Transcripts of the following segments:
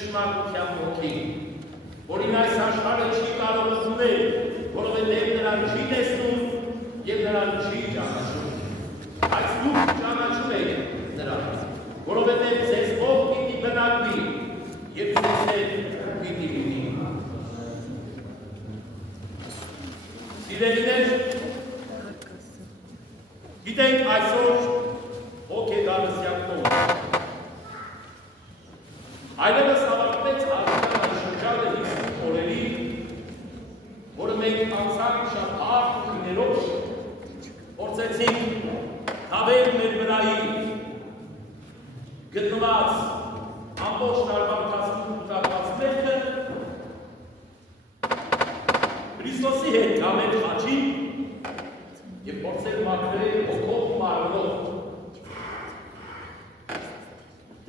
ճշմարտության ոգին, որին այս աշխարհը չի կարող ընդունել, որովհետև նրան չի տեսնում եւ նրան չի ճանաչում։ Բայց դուք ճանաչում եք նրան, որովհետև ձեզ ով պիտի բնակվի եւ ձեզ հետ պիտի լինի։ Սիրելիներ, գիտենք այսօր հոգեգանության տոն։ Այլևս հավաքվեց ազգական շրջանը 50 օրերի, որը մենք անցած շաբաթ քույրերով փորձեցինք հավել մեր վրայի գտնված ամբողջ տարվա ընթացքում կուտակված մեղքը Քրիստոսի հետ գավել խաչին եւ փորձել մաքրել հոգով մարմնով։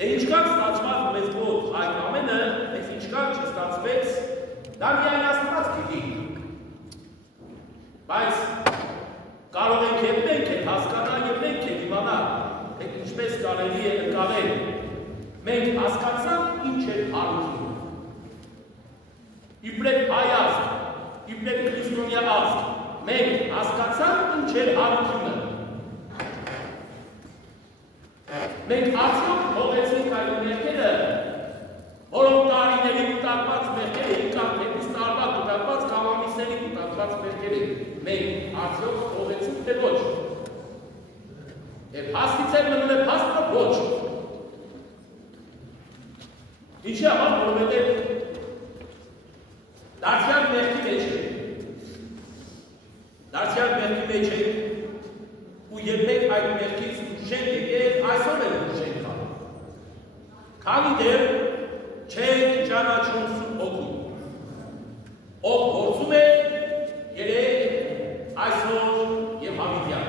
Դե ինչքան ստացված մեզ մոտ այդ ամենը, այս ինչքան չստացվեց, դա միայն Աստված գիտի։ Բայց կարող ենք եւ մենք էլ հասկանալ եւ մենք էլ իմանալ, թե ինչպես կարելի է նկարել։ Մենք հասկացանք ինչ է հարություն։ Իբրև հայ ազգ, իբրև քրիստոնյա ազգ, մենք հասկացանք ինչ է հարությունը։ Մենք արդյոք թողեցինք այդ մեղքերը, որոնք տարիների կուտակված մեղքերը, կամ թեպիս տարվա կուտակված, կամ ամիսների կուտակված մեղքերը, մենք արդյոք թողեցինք թե ոչ։ Եվ հաստից է մնում է փաստը ոչ։ Ինչի համար, որովհետև դարձյալ մեղքի մեջ է։ Դարձյալ մեղքի մեջ է, ու երբեք այդ մեղքից չենք եկել, այսօր էլ չենք խաղում։ Քանի դեռ չենք ճանաչում Սուրբ Հոգուն, ով գործում է երեկ, այսօր եւ հավիտյան։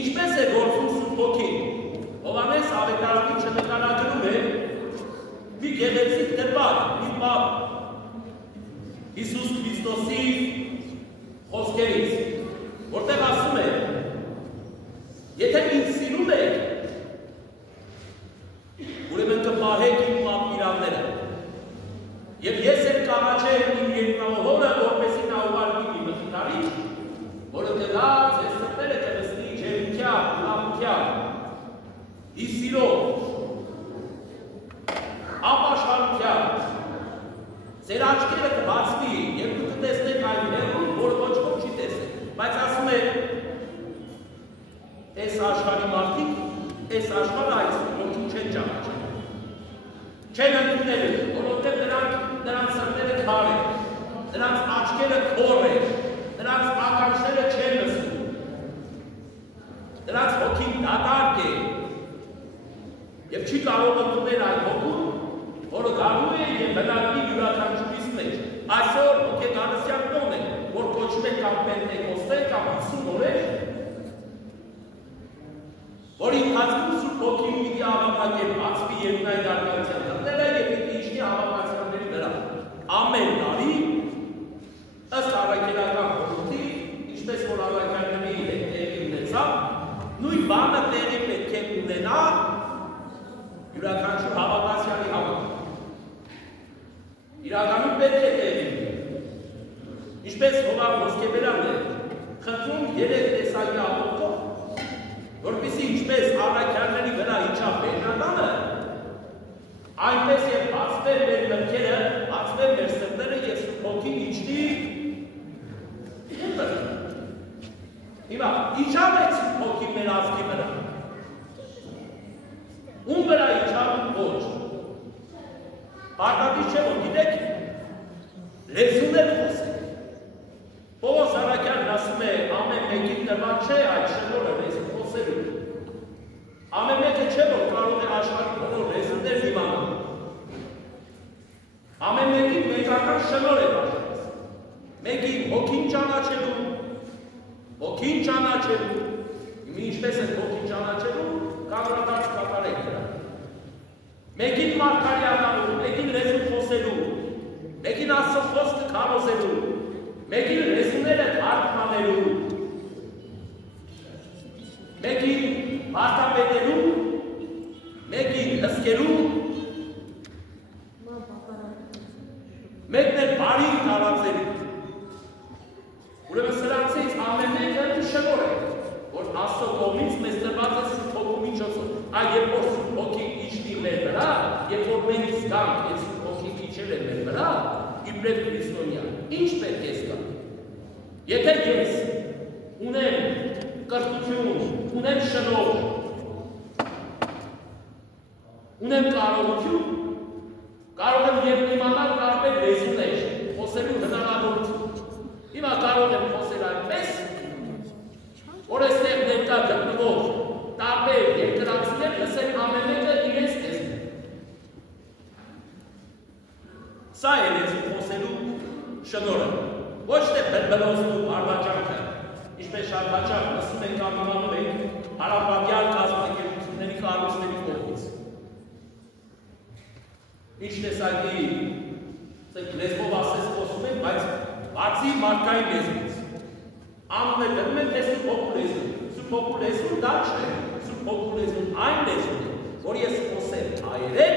Ինչպես է գործում Սուրբ Հոգին, Հովհաննես Ավետարանի նկարագրում է մի գեղեցիկ դրվագ, մի պապ Հիսուս Քրիստոսի խոսքերից, որտեղ ասում է. եթե ինձ սիրում եք, ուրեմն կպահեք իմ պատվիրանները, եւ ես էլ կանաչեմ իմ երկնահորը, որպեսզի նա ուղարկի իմ մխիթարին, որը կգա ձեզ սրտերը կլցնի ջերմությամբ, ուրախությամբ, ի սիրով, ապաշխարությամբ, ձեր աչքերը կբացվի եւ դուք կտեսնեք այն մեղուն, որը ոչ ոք չի տեսել, բայց ասում է այս աշխարհի մարդիկ, այս աշխարհը այս ոգին չեն ճանաչում, չեն ընդունել, որովհետև նրանց սրտերը քար են, նրանց աչքերը քոր են, նրանց ականջները չեն լսում, նրանց հոգին դատարկ է եւ չի կարող ընդունել այն հոգուն, որը գալու է եւ բնակվի յուրաքանչյուրիս մեջ։ Այսօր հոգեգանության տոն է, որ կոչվում է կամ Պենտեկոստե, կամ 50 օրեր, որի ընթացքում Սուրբ Հոգին պիտի հավաքակերպացվի երկնային արկայության դռները եւ պիտի իջնի հավաքականների վրա։ Ամեն տարի ըստ առաքելական խորհրդի, ինչպես որ առաքյալների հետ տեղի ունեցավ, նույն բանը տեղի պետք է ունենա յուրաքանչյուր հավաքացյալի համար։ Իրականում պետք է տեղի ունենա։ Ինչպես Հովհաննես Ոսկեբերյանն է խնդրում 3 տեսակի աղոթքով, որպեսզի ինչպես առաքյալների վրա իջավ բերնականը, այնպես եւ բացվեն մեր մտքերը, բացվեն մեր սրտերը եւ Սուրբ Հոգին իջնի ուտը։ Հիմա իջավ է Սուրբ Հոգին մեր ազգի վրա։ Ում վրա իջավ ոչ։ Պարտադիր չէ, որ գիտեք, լեզուներ խոսեք։ Պողոս առաքյալն ասում է, ամեն մեկին տրված չէ այդ շնորհը լեզու խոսելու։ Ամեն մեկը չէ, որ կարող է աշխարհի բոլոր լեզուներն իմանալ։ Ամեն մեկին մեկական շնորհ է բաժանված։ Մեկին հոգին ճանաչելու, ինչպես է հոգին ճանաչելու, կանգնած կատարեք դրա։ Մեկին մարգարեանալու, մեկին լեզու խոսելու, մեկին Աստծո խոսքը քարոզելու, մեկին լեզուները թարգմանելու, մեկին վարդապետելու, մեկին հսկելու, մեկն էլ բարի տարածելու։ Ուրեմն սրանցից ամեն մեկը շնորհ է, որ Աստծո կողմից մեզ տրված է Սուրբ Հոգու միջոցով։ Այ երբ որ Սուրբ Հոգին իջնի մեր վրա, երբ որ մենք զգանք, այդ Սուրբ Հոգին իջել է մեր վրա, իբրև քրիստոնյա, ինչ պետք է զգալ։ Եթե ես ունեմ կրթություն, ունեմ շնորհ, ունեմ կարողություն, կարող եմ եւ իմանալ տարբեր լեզուներ, խոսելու հնարավորություն։ Հիմա կարող եմ խոսել այնպես, որ այստեղ ներկա գտնվող տարբեր երկրացիներ լսեն ամեն մեկը իրենց լեզուն։ Սա է լեզու խոսելու շնորհը, ոչ թե բլբլոցն ու բարբաճանքը, ինչպես շատ հաճախ լսում ենք կամ իմանում ենք հարաբաղյալ կազմակերպությունների կառույցների կողմից։ Ինչ տեսակի լեզվով ասես խոսում ենք, բայց բացի մարդկային լեզվից։ Անում է դնում են թե Սուրբ Հոգու լեզուն։ Սուրբ Հոգու լեզուն դա չէ։ Սուրբ Հոգու լեզուն այն լեզուն է, որ ես խոսեմ հայերեն,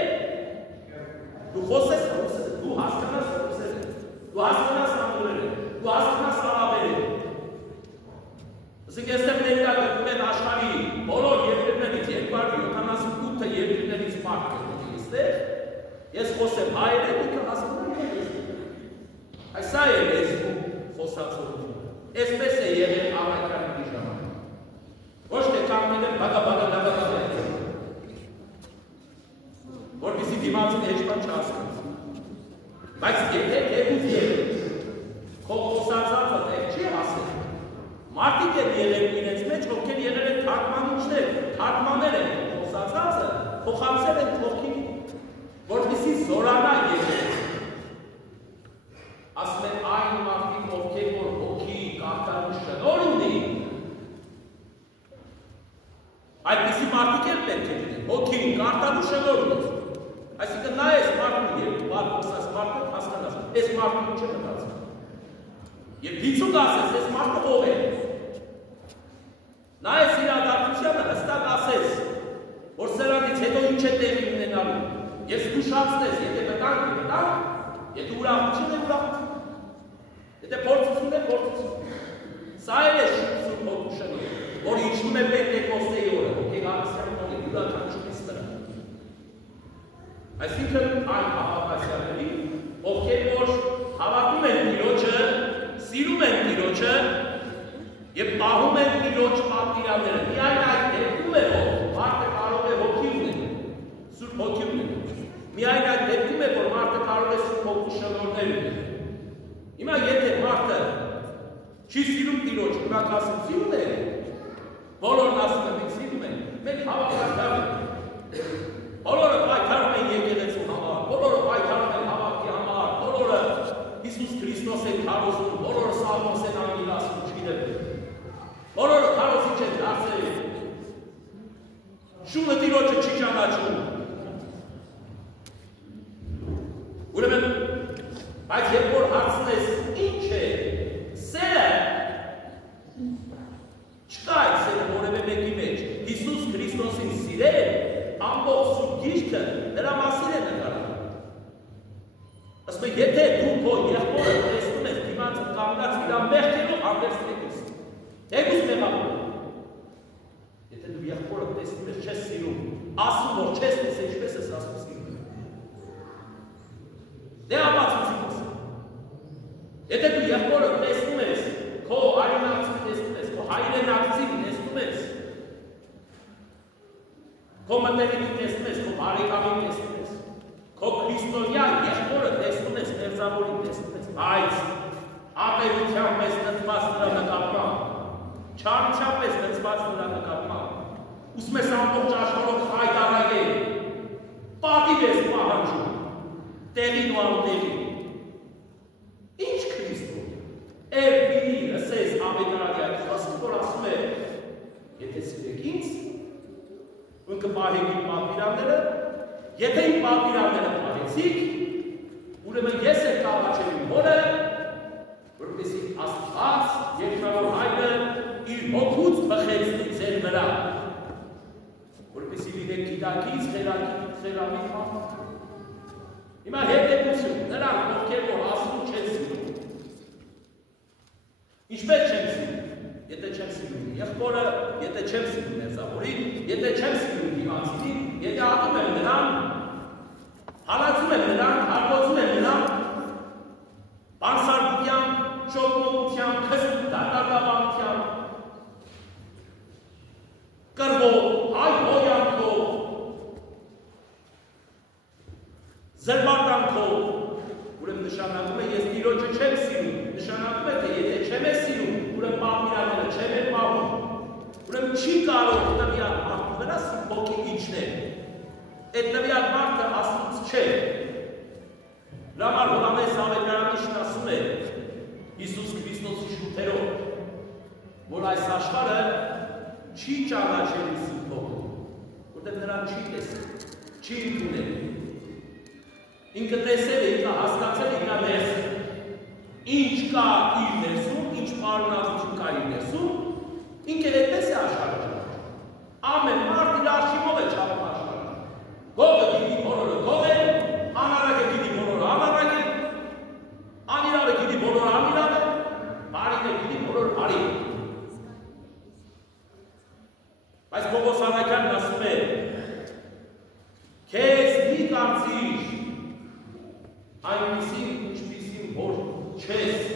դու խոսես ռուսերեն, դու հասկանաս ռուսերեն, դու հասկանաս անգլերեն, դու հասկանաս արաբերեն։ Ասենք այստեղ ներկա գտնվում են աշխարհի բոլոր երկրներից 278 երկրներից մարդիկ այստեղ։ Ես խոսեմ հայերեն, դուք հասկանաք լեզուն։ Այս սա է լեզու խոսացողությունը։ Այսպես է եղել առաքյալների ժամանակ։ Ոչ թե կանգնել են բագա, որպեսզի դիմացին հեչ բան չհասկանա։ Բայց եթե թեւուց եղել, քո խոսածածը տեղ չի ասել։ Մարդիկ են եղել իրենց մեջ, ովքեր եղել են թարգմանիչներ, թարգմանել են խոսածածը, փոխանցել են կողքին, որպեսզի զորանա եղել։ Ասում են այն մարդիկ, ովքեր որ հոգի կարտարու շնորհ ունի, այդպիսի մարդիկ էլ պետք է լինեն, հոգին կարտարու շնորհ ունի։ Այսինքն նա այս մարդուն, երբ խոսած մարդը հասկանաս, այս մարդուն չէ մտածում։ Եվ դիցուկ ասես, այս մարդը ով է։ Նա այս իրադարձությանը հստակ ասես, որ սրանից հետո ինչ է տեղի ունենալու։ Ես զգուշացնես, եթե մտանք, եթե ուրախություն է ուրախություն, եթե փորձություն է փորձություն։ Սա է Սուրբ Հոգու շնորհը, որ իջնում է Պենտեկոստեի օրը, հոգեգանության օրը, յուրաքանչյուրիս վրա։ Այսինքն այն հավատացյալների, ովքեր որ հավատում են Տիրոջը, սիրում են Տիրոջը եւ պահում են Տիրոջ պատվիրանները։ Միայն այդ դեպքում է, որ մարդը կարող է հոգի ունենալ, Սուրբ Հոգի ունենալ։ Միայն այդ դեպքում է, որ մարդը կարող է Սուրբ Հոգու շնորհներ ունենալ։ Հիմա եթե մարդը չի սիրում Տիրոջը, ուրախ ասում սիրում է, բոլորն ասում են մենք սիրում ենք, մենք հավատացյալ ենք։ Բոլորը պայքարում են եկեղեցու համար, բոլորը պայքարում են հավատքի համար, բոլորը Հիսուս Քրիստոս են քարոզում, բոլորը Սաղմոս են անգելացում, չգիտեմ։ Բոլորը քարոզիչ են դարձել։ Շունը Տիրոջը չի ճանաչում։ Ուրեմն, բայց երբ որ հարցնես ինչ է սերը, չկա այդ սերը որևէ մեկի մեջ։ Հիսուս Քրիստոսին սիրել, ամբողջ Սուրբ Գիրքը նրա մասին է նկարագրում։ Ասում է, եթե դու քո եղբորը տեսնում ես դիմացը կանգնած իրան մեղքերով հանդերձ թեկուս մեղավոր։ Եթե դու եղբորը տեսնում ես չես սիրում, ասում որ չես տեսել, ինչպես ես ասում սիրում։ Դե ապացուցի ասում։ Եթե դու եղբորը տեսնում ես, քո արինակցին տեսնում ես, քո հայրենակցին տեսնում ես, քո մտերիմին տեսնում ես, քո բարեկամին տեսնում ես, քո քրիստոնյա եղբորը տեսնում ես, մերձավորին տեսնում ես, բայց ատելությամբ ես նծված նրա նկատմամբ, չարությամբ ես նծված նրա նկատմամբ, ուսում ես ամբողջ աշխարհով հայտարարել, պատիվ ես պահանջում, տեղին ու անտեղին։ Ինչ Քրիստոս, պիտի լսես Ավետարանի խոսքը, որ ասում է, եթե սիրեք ինձ, ինքը պահեք իմ պատվիրանները, եթե իմ պատվիրանները պահեցիք, ուրեմն ես եմ կառաջել իմ Հորը, որպեսզի Աստված երկրավոր Հայրը իր հոգուց բխեցնի ձեր վրա, որպեսզի լինեք գիտակից խելամիտ մարդ։ Հիմա հետևություն, նրանք, ովքեր որ Աստծուն չեն սիրում։ Ինչպես չեմ սիրում, եթե չեմ սիրում եղբորը, եթե չեմ սիրում մերձավորին, եթե չեմ սիրում հիվանդին, եթե ատում եմ նրան, հալածում եմ նրան, հարգոցում եմ նրան, բանսարկությամբ, շոկմոտությամբ, դատակաբանությամբ, կռվով, այլ հոյանքով, զրբարտանքով, ուրեմն նշանակում է ես Տիրոջը չեմ սիրում, նշանակում է թե եթե չեմ է սիրում, ուրեմն պահպիրանները չեմ է պահում, ուրեմն չի կարող տվյալ մարդու վրա սմբոքի իջնել, այդ տվյալ մարդը Աստծուց չէ։ Լամար Հովհաննես Ավետարանիչն ասում է Հիսուս Քրիստոսի շուրթերով, որ այս աշխարհը չի ճանաչել սմբոքը, որտեղ նրան չի տեսել, չի ընդունել։ Ինքը տեսել է, ինքը հասկացել է իր ներսը, ինչ կա իր ներսում, ինչ պարունակություն կա իր ներսում, ինքը այդպես է աշխարհը ճանաչում։ Ամեն մարդ իր արժիմով է ճանաչում աշխարհը։ Գողը գիտի բոլորը գող է, անարակը գիտի բոլորը անարակ է, անիրավը գիտի բոլորը անիրավ է, բարինը գիտի բոլորը բարի է։ Բայց Պողոս Արաքյանն ասում է, քեզ մի կարծիր այնպիսին, ինչպիսին որ չես,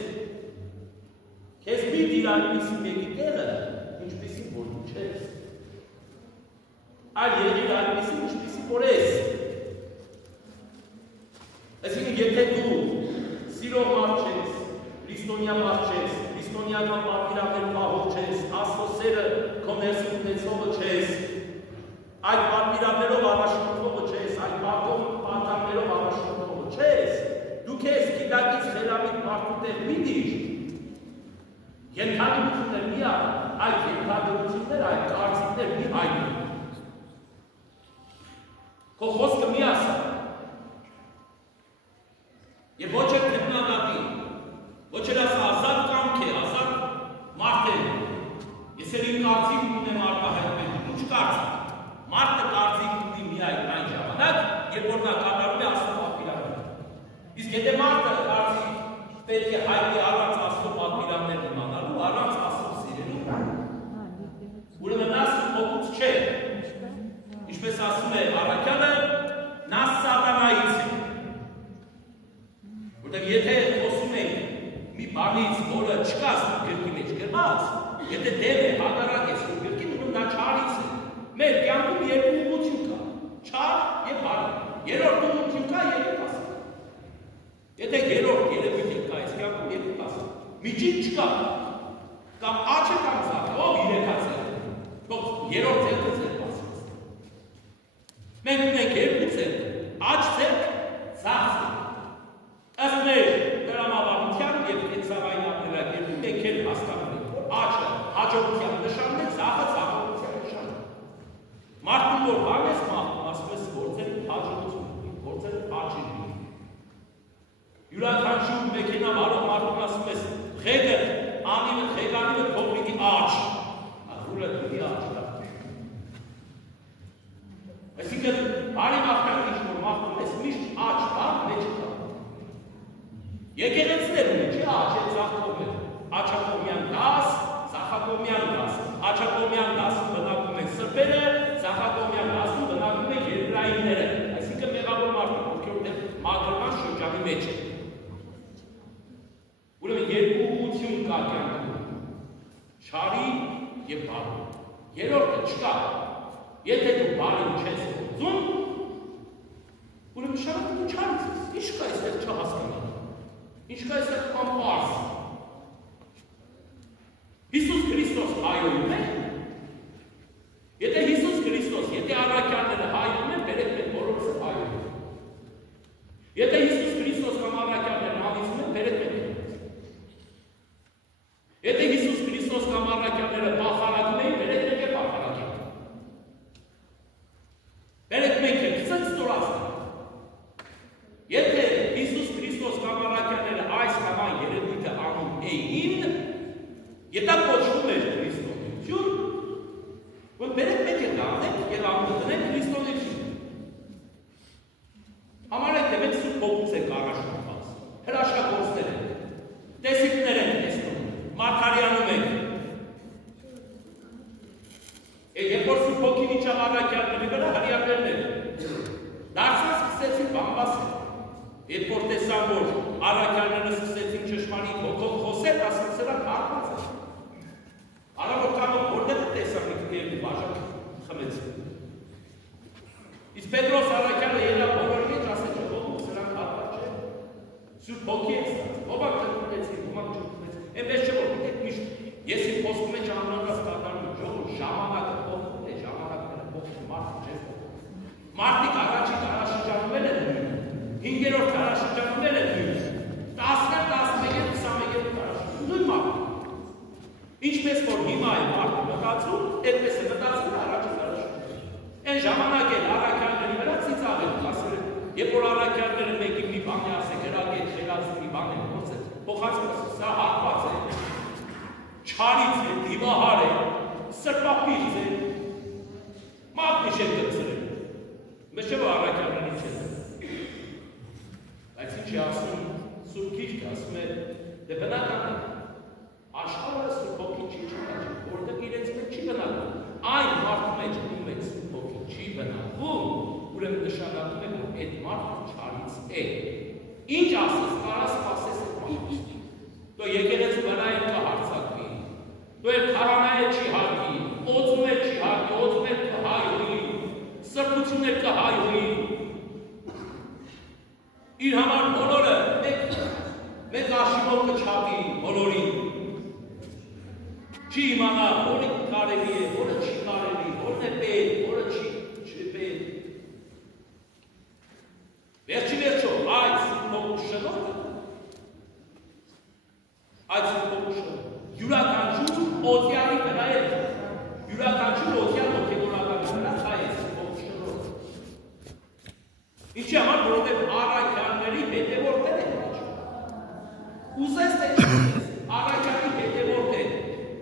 քեզ մի դիր այնպիսին մեկի տեղը, ինչպիսին որ դու չես, այլ եղիր այնպիսին, ինչպիսին որ ես։ Այսինքն, եթե դու սիրող մարդ չես, քրիստոնյա մարդ չես, քրիստոնյական պատվիրաններ պահող չես, Աստծո սերը քո ներսում ունեցողը չես, այդ պատվիրաններով առաջնորդողը չես, այդ պատվիրաններով առաջնորդողը չես, դու քեզ գիտակից խելամիտ մարդու տեղ մի դիր, ենթադրություններ մի ար, այդ ենթադրություններ, այդ կարծիքներ մի հայտնի։ Քո խոսքը մի ասա, եւ ոչ էլ քննադատի, ոչ էլ ասա ազատ կամք է, ազատ մարդ է, ես էլ իմ կարծիք ունեմ արտահայտվել, ինչ կարծիք, մարդը կարծիք ունի միայն այն ժամանակ, երբ որ նա կատարում է Աստծո պատվիրանները։ Իսկ եթե մարդը կարծիք պետք է հայտնի առանց Աստծո պատվիրաններ իմանալու, առանց Աստծո սիրելու, ուրեմն նա սմբոքուց չէ։ Ինչպես ասում է Արաքյանը, նա սատանայից է։ Որտեղ եթե խոսում ենք մի բանից, որը չկա սուրբ գրքի մեջ գրված, եթե դեմ է հակառակ է սուրբ գրքին, ուրեմն նա չարից է։ Մեր կյանքում երկու ուղղություն կա, չար եւ բարի։ Երրորդ ուղղություն կա, երկու ասա։ Եթե երրորդ երևույթ կա, այս կյանքում երկու ասա։ Միջին չկա։ Կամ աչը կամ ձախը, ով իրեկած է։ Թող երրորդ ձեռքը ձեռք ասես։ Մենք ունենք երկու ձեռք, աչ ձեռք, ձախ ձեռք։ Ըստ մեր տրամաբանության եւ կենսաբանական ապրելակերպում մենք էլ հասկանում ենք, որ աչը հաջողության նշանն է, ձախը ցավության նշանն է։ Մարդուն որ բանես մահում, ասում ես գործել հաջողություն, գործել աչի։ Յուրաքանչյուր մեքենա վարող մարդուն ասում ես ղեկը, անիվը, ղեկանիվը թող պիտի աչ, ռուլը պիտի աչ տա։ Այսինքն բարի մարդկանք ինչ-որ մարդում ես միշտ աչ տա, մեջ տա։ Եկեղեցիներ ունի, չի աչ է ձախ կողմը, աչակողմյան 10, ձախակողմյան 10, աչակողմյան 10-ում բնակվում են սրբերը, ձախակողմյան 10-ում բնակվում են երկրայինները, այսինքն մեղավոր մարդիկ, ովքեր մաքրման շրջանի մեջ են։ Ուրեմն երկու ուղղություն կա կյանքում, չարի եւ բարի։ Երրորդը չկա։ Եթե դու բարին չես գործում, ուրեմն շարունակում դու չարից ես, ինչ կա այստեղ չհասկանալու։ Ինչ կա այստեղ կամպարս։ Հիսուս Քրիստոս հայոյում է, եթե Հիսուս Քրիստոս, եթե առաքյալները հայոյում են, բերեք մեր բոլորս է հայոյում։ Եթե Հիսուս Քրիստոս կամ առաքյալները հանիցում են, բերեք մեր բոլորս։ Եթե Հիսուս Քրիստոս կամ առաքյալները պախարակում են, բերեք մենք է պախարակենք։ Բերեք մենք է կծծ ստորացնենք։ Եթե Հիսուս Քրիստոս կամ առաքյալները այս նման երևույթը անում էին, եթե կոչվում էր քրիստոնեություն, որ բերեք մենք է դառնենք եւ անում դնենք քրիստոնեություն։ երբ որ Սուրբ Հոգին իջավ առաքյալների վրա, հրեաներն դարձան սկսեցին բամբասել։ Երբ որ տեսան, որ առաքյալները սկսեցին ճշմարիտ հոգով խոսել, ասան սրանք արված են։ Արաբոքանով որտեղ տեսան երկու բաժակ խմեցին։ Իսկ Պետրոս առաքյալը ելավ բոլորի մեջ, ասեց, ով սրանք արված չէ։ Սուրբ Հոգի է ստաց, ոմանք տրտմեցին, ոմանք չտրտմեցին։ Այնպես չէ, որ դեք միշտ ես իմ խոսքում մեջ ամենագած կատարում ժողով ժամանակը փոխվում է, ժամանակները փոխվում, մարդը չէ փոխվում։ Մարդիկ առաջին դարաշրջանում են նույնը, 5-րդ դարաշրջանում են նույնը, 10-րդ, 11-րդ, 21-րդ դարաշրջանում նույն մարդիկ։ Ինչպես որ հիմա է մարդը մտածում, այդպես է մտածում առաջին դարաշրջանում։ Այն ժամանակ էլ առաքյալների վրա ծիծաղել, ասել, երբ որ առաքյալները մեկին մի բան է ասել, գրագետ, խելացի մի բան է խոսել, փոխանցում սա հատված է, չարից է, դիվահար է, սրտապիծ է, մատնիշ է գծրել, մեզ չէ որ առաքյալների չէ։ Բայց ինչ է ասում Սուրբ Գիրքը, ասում է, դե բնական է, աշխարհը Սուրբ Հոգին չի ճանաչում, որտեղ իրենց մեջ չի բնակվում, այն մարդու մեջ ում մեջ Սուրբ Հոգին չի բնակվում, ուրեմն նշանակում է, որ այդ մարդը չարից է։ Ինչ ասես, կարա սպասես այդ մարդուց։ Դու եկեղեցու վրա էլ կհարձակվի, դու էլ քահանայը չի հարգի, օծում էլ չի հարգի, օծում էլ կհայհոյի, սրբություն էլ կհայհոյի։ Իր համար բոլորը մեծ աշիվով կչափի բոլորին։ Չի իմանա, որը կարելի է, որը չի կարելի, որն է պետք, որը չի պետք։ Վերջի վերջո, այդ Սուրբ Հոգու շնորհը, այդ Սուրբ Հոգու շնորհը, յուրաքանչյուր օծյալի վրա է, յուրաքանչյուր օծյալ հոգևորականի վրա կա է Սուրբ Հոգու շնորհը։ Ինչի համար, որովհետև առաքյալների հետևորդներ են կոչվում։ Ուզես թե չուզես, առաքյալի հետևորդ է,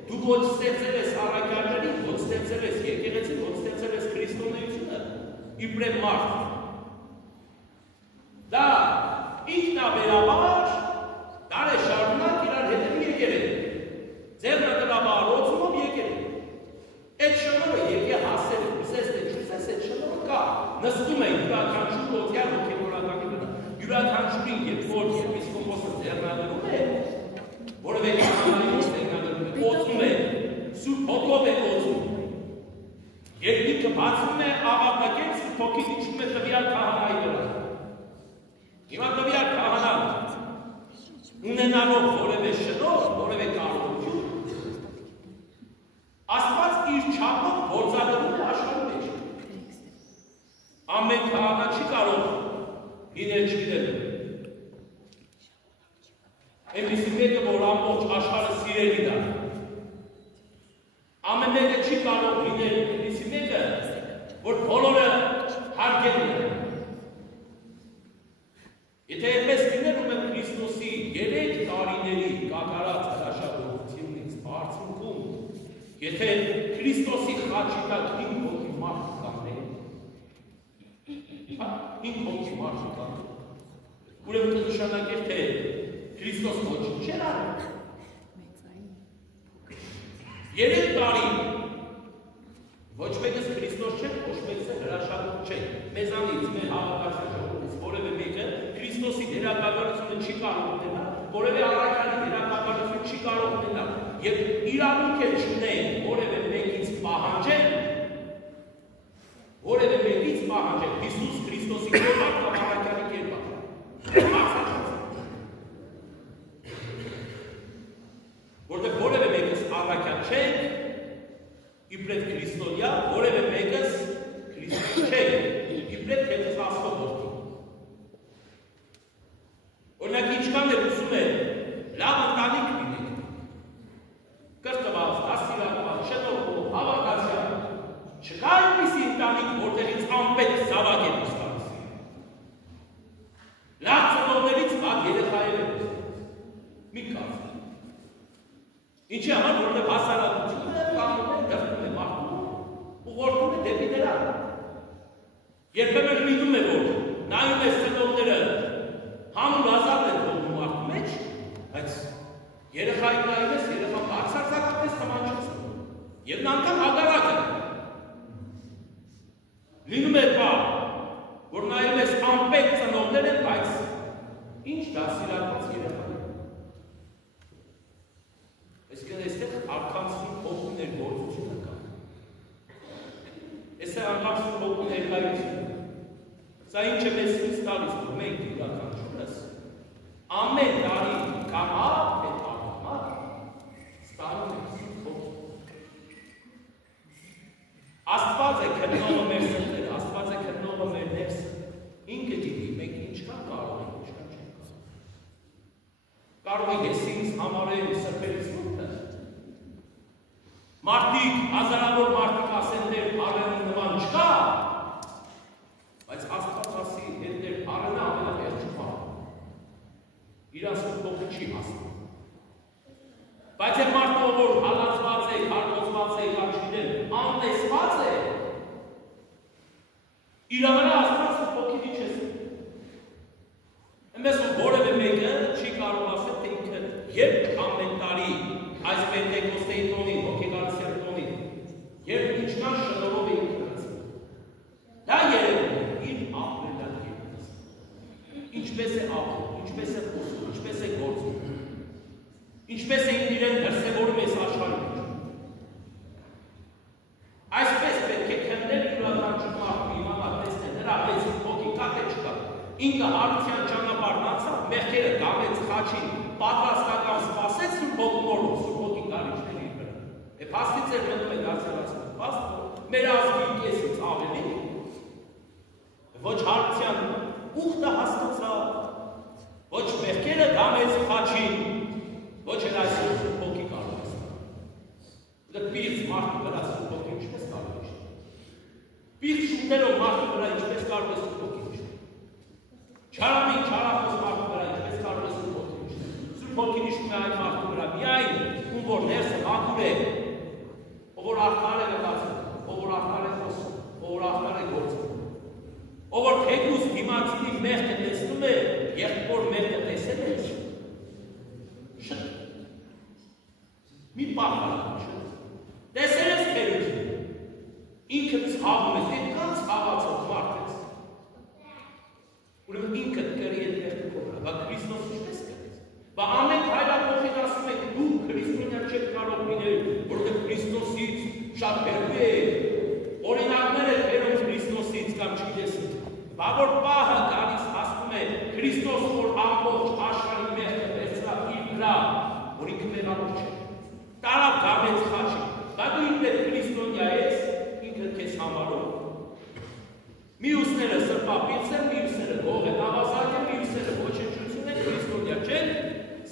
դու ոչ ստեղծել ես առաքյալներին, ոչ ստեղծել ես եկեղեցին, ոչ ստեղծել ես քրիստոնեությունը, իբրև մարդ։ Դա ինքնաբերաբար դար է շարունակ իրար հետևի եկել է, ձեռնադրաբար օծումով եկել է։ Այդ շնորհը եկե հասել է, ուզես թե չուզես, այդ շնորհը կա, նստում է յուրաքանչյուր օծյալ հոգևորականի վրա, յուրաքանչյուրին, երբ որ եպիսկոպոսը ձեռնադրում է, որևէ քահանայի ոչ ձեռնադրում է, օծում է, Սուրբ Հոգով է օծում։ Երբ ինքը բացում է աղավնակել, Սուրբ Հոգին իջնում է տվյալ քահանայի վրա։ Հիմա տվյալ քահանան ունենալով որևէ շնորհ, որևէ կարողություն, Աստված իր չափով գործադրում է աշխարհի մեջ։ Ամեն քահանա չի կարող լինել չգիտեմ։ Այնպիսի մեկը, որ ամբողջ աշխարհը սիրելի դա։ Ամեն մեկը չի կարող լինել այնպիսի մեկը, որ բոլորը հարգելու են։ Եթե այդպես լիներ, ում Քրիստոսի 3 տարիների կատարած հրաշագործությունից բարձունքում, եթե Քրիստոսի խաչի տակ 5 հոգի մարդ կաներ, 5 հոգի մարդ կաներ, ուրեմն կնշանակեր, թե Քրիստոս ոչինչ չէր արել։ 3 տարի ոչ մեկս Քրիստոս չէ, ոչ մեկս հրաշագործ չէ։ Մեզանից, մեր հավատացյալ ժողովրդից որևէ մեկը Քրիստոսի դերակատարությունը չի կարող ունենալ, որևէ առաքյալի դերակատարություն չի կարող ունենալ, եւ իրավունք է չունեն որևէ մեկից պահանջել, Հիսուս Քրիստոսի կերպար կամ առաքյալի կերպար։ Որտեղ որևէ մեկս առաքյալ չէ, իբրև քրիստոնյա, որևէ մեկս քրիստոս չէ, իբրև հետս Աստծո որդի։ Օրինակ ինչքան է ուզում է լավ ընտանիք լինել, կրթված, դաստիարակված, շնորհով, հավատացյալ, չկա այնպիսի ընտանիք, որտեղից անպետք զավակ է ստացվում։ Լավ ծնողներից վատ երեխա է մի կարգ։ Ինչի համար, որտեղ հասարակությունը կանգնում է, դրդում է մարդուն, ուղղորդում է դեպի նրան։ Երբեմն լինում է, որ նայում ես ծնողները համուր ազատ են թողնում մարդու մեջ, բայց երեխային նայում ես, երեխան բարձրացակապես խմանչեցնում։ Եվ անգամ հակառակը, լինում է բան, որ նայում ես անպետ ծնողներ են, բայց ինչ դասիրակված երեխան է։ Այսինքն այստեղ արքանցում հոգու ներգործությունը կա։ Այս է արքանցում հոգու ներկայությունը։ Սա ինչ է մեզ ցույց տալիս, որ մենք յուրաքանչյուրս ամեն տարի կամա թե ակամա ստանում ենք Սուրբ Հոգի։ Աստված է քննողը մեր սրտերը, Աստված է քննողը մեր ներսը։ Ինքը գիտի մենք ինչքան կարող ենք, ինչքան չենք կարող։ Կարող է ես ինձ համարել սրբերի սուրբը։ Մարդիկ, հազարավոր մարդիկ ասեն դեր արենի նման չկա, բայց Աստված ասի դեր արենը ամենավերջը բանը։ Իրան Սուրբ Հոգի չի հասնում։ Բայց է մարդը, որ հալածված է, հարկոծված է, կարչինել, անտեսված է, իր ամենա Աստված Սուրբ Հոգի չես։ Εμείς որևէ մեկը չի կարող ասել, թե ինքը երբ ամեն տարի այս Պենտեկոստեի տոնին, հոգեկան տոնին, երբ ինչքան շնորհով է ինքը գցում։ Դա երևում է իր ապրելակ եկած։ Ինչպես է ապրում, ինչպես է խոսում, ինչպես է գործում, ինչպես է իրեն դրսևորում այս աշխարհի մեջ։ Այսպես պետք է քննել յուրաքանչյուր մարդու իմանալ, տեսնել նրա մեծ հոգի կա թե չկա։ Ինքը հարության ճանապարհն անցավ, մեղքերը գամեց խաչին, պատրաստական սպասեց Սուրբ Հոգու Սուրբ Հոգի գալիչների իր վրա։ Է փաստից էր մտնում է դարձյալացնում, փաստ մեր ազգի կեսից ավելի, ոչ հարության ուխտը հասկացավ, ոչ մեղքերը գամեց խաչին, ոչ էլ այսօր Սուրբ Հոգի կարող է ստանալ։ Դա պիղծ մարդու վրա Սուրբ Հոգի ինչպես կարող է շտել։ Պիղծ շուտերով մարդու վրա ինչպես կարող է Սուրբ Հոգի շտել։ Չարամին չարախոս մարդու վրա ինչպես կարող է Սուրբ Հոգի շտել։ Սուրբ Հոգին իշխում է այն մարդու վրա միայն, ում որ ներսը մաքուր է, ով որ արդար է մտածում, ով որ արդար է խոսում, ով որ արդար է գործում, ով որ թեկուզ դիմացի մեղքը տեսնում է, եղբոր մեղքը տեսել է, շտ։ Մի պահ տեսել ես թերություն, ինքը ցավում ես, այդքան ցավացող մարդ ես։ Ուրեմն ինքդ կրի այդ մեղքը քո վրա, բա Քրիստոս ինչպես կրեց։ Բա ամեն հայրապոխին ասում եք դու քրիստոնյա չեք կարող լինել, որովհետև Քրիստոսից շատ հեռու է, օրինակներ եք բերում Քրիստոսից կամ չգիտես։ Բա որ պահը գալիս հասնում է Քրիստոս, որ ամբողջ աշխարհի մեղքը վերցրավ իր վրա, որ ինքը մեղավոր չէ։ Տարավ գամեց խաչի, բա դու ինքդ քրիստոնյա ես, ինքդ քեզ համարում։ Մյուսները սրբապից են, մյուսները գող են, ավազակ են, մյուսները ոչնչություն են, քրիստոնյա չեն,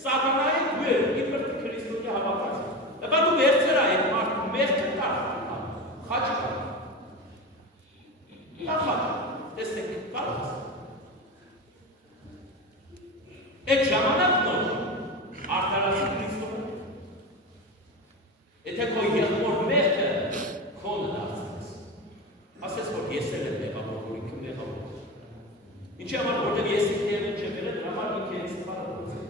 սատանայի դու էր, իբր քրիստոնյա հավատաց։ Բա դու վերցրու այդ մարդու մեղքը կար, խաչ կար։ Դա խաչ, տեսեք, կարող ես։ Այդ ժամանակ նոր, արդարացի Քրիստոնը։ Եթե քո եղբոր մեղքը քոնը դարձնես, ասես, որ ես էլ եմ մեղավոր, որ ինքը մեղավոր։ Ինչի համար, որտեղ ես ինքն չեմ եղել, դրա համար ինքը ես հարաբերություն։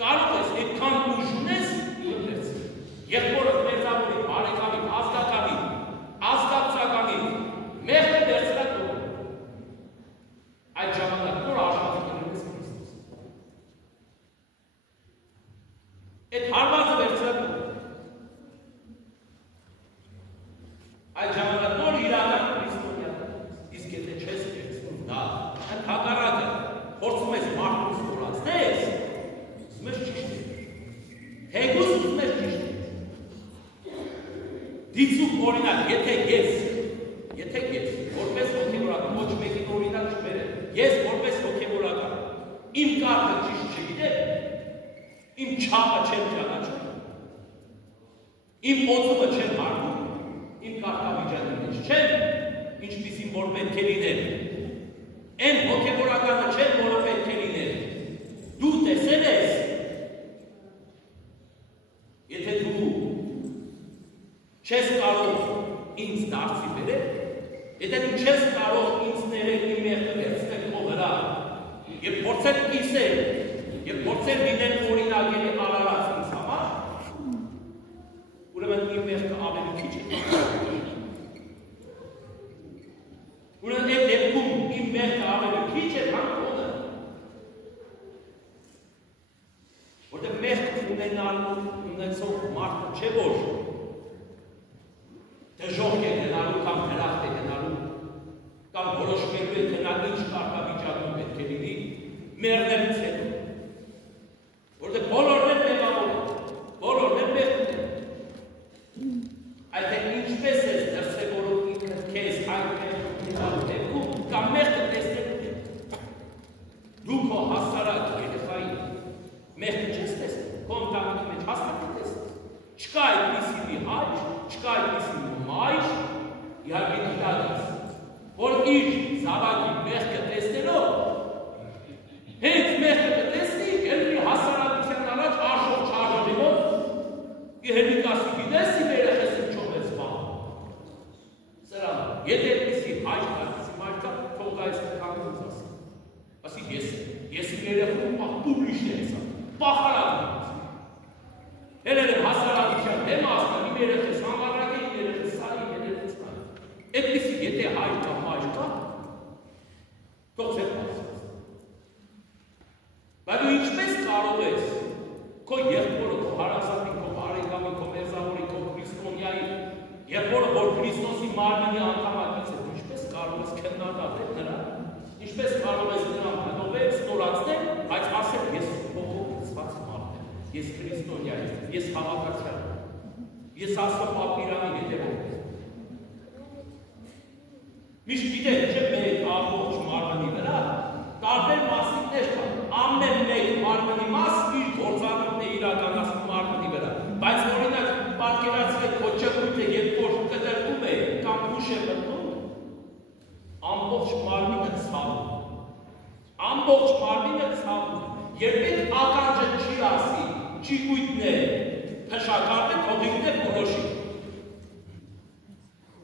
Կարող ես այդքան ուժ ունես, եղբորդ մերձավորի, բարեկամի, ազգականի, ազգակցականի, մեղքը վերցրած դու։ Այդ ժամանակ նոր աշխատանք ունես Քրիստոս։ Այդ հարվածը վերցրած դու։ Այդ ժամանակ նոր իրական քրիստոնյա, իսկ եթե չես վերցնում դա, ընդհակառակը փորձում ես մարդուն ստորացնես, ուզում ես ճիշտ է։ Թեկուզ ուզում ես ճիշտ է։ Դիցուկ օրինակ, եթե ես, որպես հոգևորական, ոչ մեկին օրինակ չբերեմ, ես որպես հոգևորական, իմ կարգը ճիշտ չգիտեմ, իմ չափը չեմ ճանաչում, իմ օծումը չեմ հարգում, իմ կարգավիճակի մեջ չեմ, ինչպիսին որ պետք է լինել, այն հոգևորականը չեմ, որը պետք է լինել, դու տեսել ես, եթե դու չես կարող ինձ դարձի բերել, եթե դու չես կարող ինձ ներել իմ մեղքը վերցնել քո վրա եւ փորձել կիսել եւ փորձել լինել օրինակելի արարած ինձ համար, ուրեմն իմ մեղքը ավելի քիչ է։ ունեցող մարդը չէ որ դժոխք է գնալու կամ հրախտ է գնալու կամ որոշվելու է թե նա ինչ կարգավիճակում պետք է լինի մեռնելուց հետո որտեղ բոլորն են մեղավոր բոլորն են մեղավոր այդ ինչպես ես դրսևորում ինքդ քեզ այդ մեղքում կամ մեղքը տեսնելու դու քո հասարակ երեխայի մեղքը չես տեսնում քո ընտանիքի մեջ հաստատ ես չկա այդպիսի մի հայր չկա այդպիսի մի մայր իհարկե դիտակից որ իր զավակի մեղքը տեսնելով հենց մեղքը կտեսնի ելնի հասարակության առաջ արժող չարժողի մոտ ելնի կասի գիտես իմ երեխես ինչով ես վաղ սրան եթե այդպիսի հայր կա մայր կա թող այս կանգնուց ասի ես իմ երեխում պուբլիշն եմ ասա պախարակ Հելել եմ հասարակության դեմ ասկան, իմ երեխես համարակ է, իմ երեխես սարի, իմ երեխես կան։ Էդպիսի, եթե հայր կա, մայր կա, թող ձեր ասած։ Բայց դու ինչպես կարող ես քո եղբորը, քո հարազատի, քո բարեկամի, քո մերձավորի, քո քրիստոնյայի եղբորը, որ Քրիստոսի մարմինի անդամակից է, ինչպես կարող ես քննադատել նրան, ինչպես կարող ես նրան հնովել, ստորացնել, բայց ասել ես փոխողացված Ես քրիստոնյա եմ, ես հավատացյալ եմ, ես Աստծո պատվիրանի հետևող եմ։ Միշտ գիտեք, չէ՞ մեր ամբողջ մարմնի վրա տարբեր մասնիկներ կան, ամեն մեկ մարմնի մաս իր գործառույթն է իրականացնում մարմնի վրա, բայց օրինակ պատկերացրեք քո ճկույթը երբ որ կտրվում է կամ ուշ է մտնում, ամբողջ մարմինը ցավում, ամբողջ մարմինը ցավում, երբ այդ ականջը չի ասի Չիկույթն է, թշակարդ է, թողիկն է, որոշի։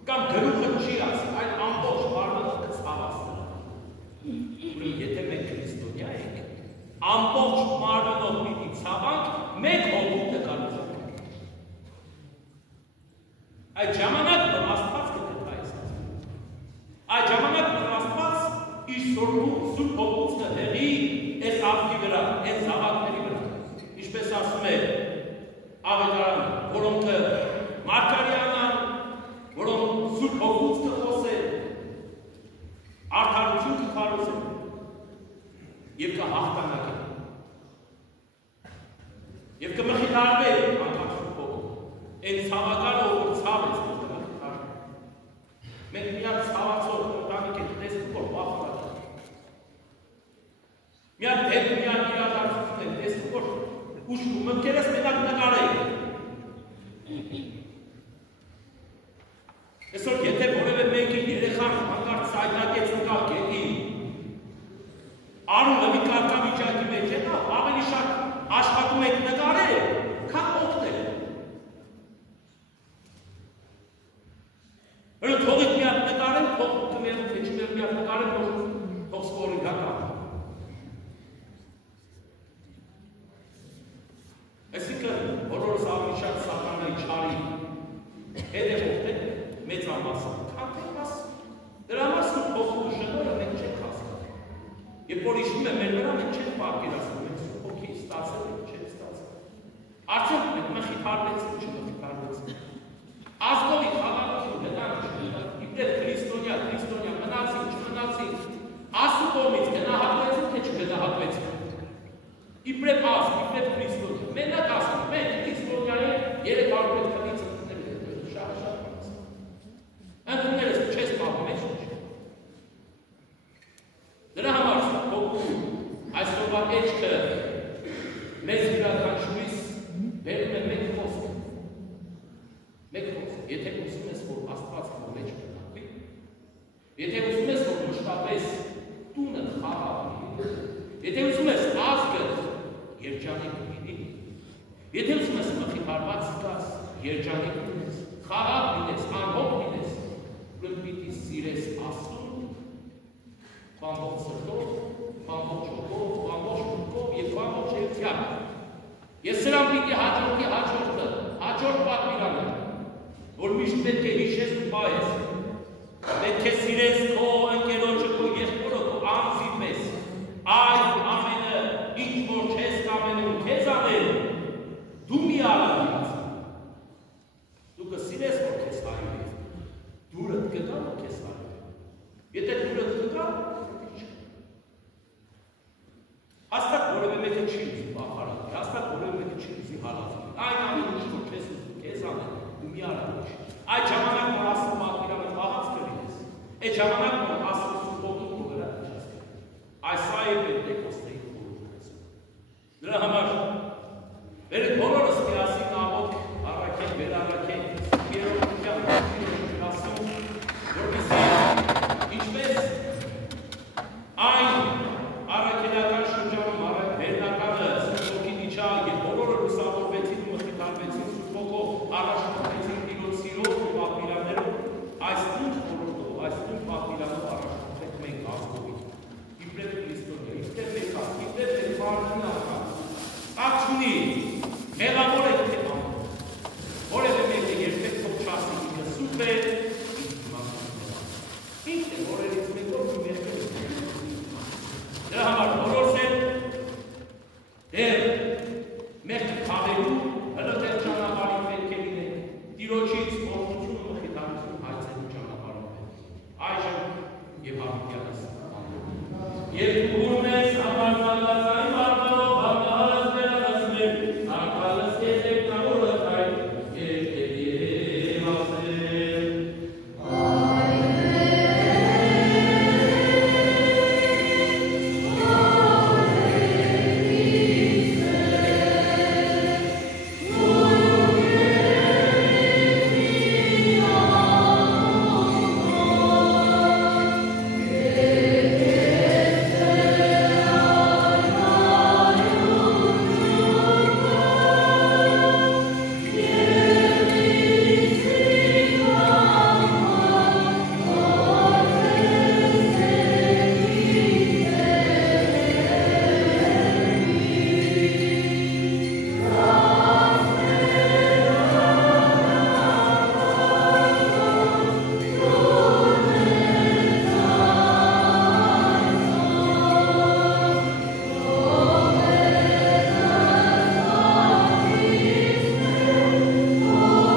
Կամ գրուխը չի ասի, այդ ամբողջ մարմինը կցավասն է։ Եթե մենք քրիստոնյա ենք, ամբողջ մարմինով պիտի ցավանք, մեկ հոգուտը կարողանանք։ Այդ ժամանակ որ Աստված կգտնա այս այդ ժամանակ որ Աստված իր սուրբ հոգուց կհեղի այս աղբի վրա, այս զավակների վրա։ Ինչպես ասում է ավետարանը, որոնք մարգարեանան, որոնք սուրբ հոգուց կխոսեն, արդարություն կքարոզեն և կհաղթանակեն և կմխիթարվեն անգամ սուրբ հոգուց, այն ցավականը, որ ցավ է կմխիթարվեն։ Մենք միակ ցավացող ընտանիք ենք տեսնում, որ վախվատ է։ Միակ դեպք միակ իրադարձություն ենք տեսնում, որ ուշկու մտքերս մենակ նկարեի։ Այսօր եթե որևէ մեկի երեխան հանկարծ սայնակեց նկար գետի, արունը մի կարգավիճակի մեջ է, ավելի շատ աշխատում եք նկարել, քան օգնել։ Թողեք միակ նկարել, թող կմերում, թե չմեր միակ նկարել, թող սպորի գական։ Այսինքն, բոլորս ավելի շատ սատանայի չարի հետևող ենք մեծամասն, քան թե մաս։ Դրա համար սուրբ հոգու շնորհը մենք չենք հասկանում։ Երբ որ իշխում է մեր վրա, մենք չենք պատկերացնում, մենք սուրբ հոգի ստացել ենք, չենք ստացել։ Արդյոք մենք մխիթարվեցինք, չմխիթարվեցինք։ Ազգովի խաղաղություն գնանք, իբրև քրիստոնյա, մնացինք, չմնացինք, Աստծո կողմից գնահատվեցինք, թե չգնահատվեցինք։ Իբրև ազգ, իբրև քրիստոնյա, մենակ ասում, մենք քրիստոնյայի 300 տնից ընդունել շատ ընդունել ես չես պահում ես ինչ։ Դրա համար հոգու այսօրվա էջքը մեզ յուրաքանչյուրիս բերում է մեկ խոսք։ Մեկ խոսք, եթե ուզում ես, որ Աստված քո մեջ բնակվի, եթե ուզում ես, որ մշտապես տունը խաղաղ լինի, եթե ուզում ես ազգը երջանիկ լինի, եթե ուզում ես մխիթարված զգաս, երջանիկ լինես, խաղաղ լինես, անհոգ լինես, պիտի սիրես Աստծուն, ամբողջ սրտով, ամբողջ հոգով, ամբողջ մտքով և ամբողջ էությամբ։ Ես սրան պիտի հաջորդ պատվիրանը, որ միշտ պետք է հիշես ու պահես, պետք է սիրես քո ընկերոջը, քո եղբորը, քո անձի պես, այդ ամենը ինչ որ չես կամենում քեզ անել, դու մի արած գիտես, որ քեզ հայր է։ Դուրդ կգա, որ քեզ հայր է։ Եթե դուրդ կգա, հաստատ որևէ մեկը չի ուզի բախարակի, հաստատ որևէ մեկը չի ուզի հալածի։ Այն ամեն ինչ որ քեզ ուզում, քեզ անել, ու մի արած։ Այդ ժամանակ որ Աստծո պատվիրանը խաղաց կլինես, այդ ժամանակ որ Աստծո սուրբոդու քո վրա իջած կլինես։ Այս սա է Պենտեկոստեի խորհուրդը։ Դրա համար մեր բոլորս միասին աղոթք առաքենք, վերառաքենք երրորդության ասում, որպեսզի ինչպես այն առաքելական շրջանում վերնականը Սուրբոքին իջա եւ բոլորը լուսավորվեցին ու մխիթարվեցին Սուրբոքով, առաջնորդվեցին Տիրոջ սիրով ու պատվիրաններով, այս նույն խորհուրդով, այս նույն պատվիրանով առաջնորդվենք մենք Աստծովին, իբրև Քրիստոսը, իբրև մեկ Աստծո, իբրև մեր բարձրին աղան, աղջունի, մեղավոր եք թե անում, որևէ մեկը երբեք թող չասի ինքը սուրբ է, ինձ է որերից մեկով մի մեղքեր է։ Դրա համար բոլորս են դեր մեղքը քաղելու հլտել ճանապարհին պետք է լինենք, Տիրոջից օրհնություն ու մխիթարություն հայցելու ճանապարհով պետք։ Այժմ եւ հավիտյանս։ Եվ